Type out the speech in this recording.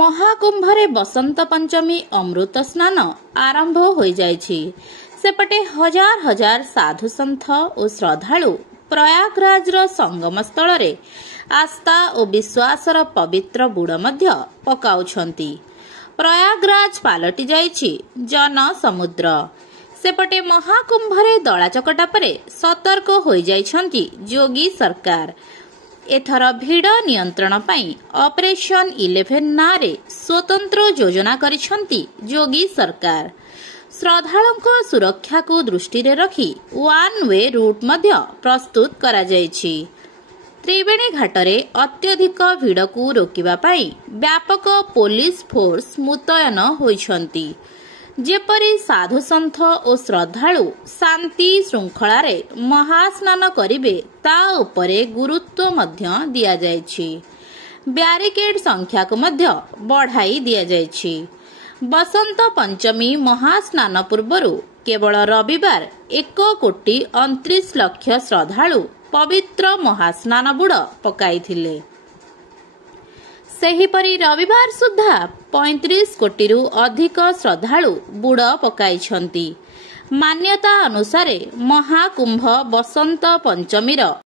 महाकुंभरे बसंत पंचमी अमृत स्नान आरंभ हो जाइछि। सेपटे हजार हजार साधु सन्थ और श्रद्धालु प्रयागराजर संगम स्थल रे आस्था और विश्वासर पवित्र बुड़ मध्य पकाउछंती। प्रयागराज पालटि जाइछि जन समुद्र। सेपटे महाकुंभरे दलाचकटा परे सतर्क हो जाइछंती योगी सरकार। एथर भिड़ नियंत्रण पाई ऑपरेशन 11 नारे स्वतंत्र योजना करिछंती योगी सरकार। श्रद्धालुंको सुरक्षा को दृष्टि रे रखी वन वे रूट मध्य प्रस्तुत करा जाइछि। त्रिवेणी घाटरे अत्यधिक भिड़ को रोकिबा पाई व्यापक पुलिस फोर्स मुतयन होइछंती। जेपरी साधु सन्थ और श्रद्धालु शांति श्रृंखला रे महास्नान करिवे ता उपरे गुरुत्व मध्य दिया जाइछि। ब्यारिकेड संख्या को मध्य बढ़ाई दिया जाइछि। बसंत पंचमी महास्नान पूर्वरु केवल रविवार 1,29,00,000 श्रद्धालु पवित्र महास्नान बुड़ पकाइथिले। सेहीपरि रविवार सुधा 35 कोटिरु अधिक श्रद्धालु बुड़ पकाइछंती। मान्यता अनुसारे महाकुंभ बसंत पंचमीर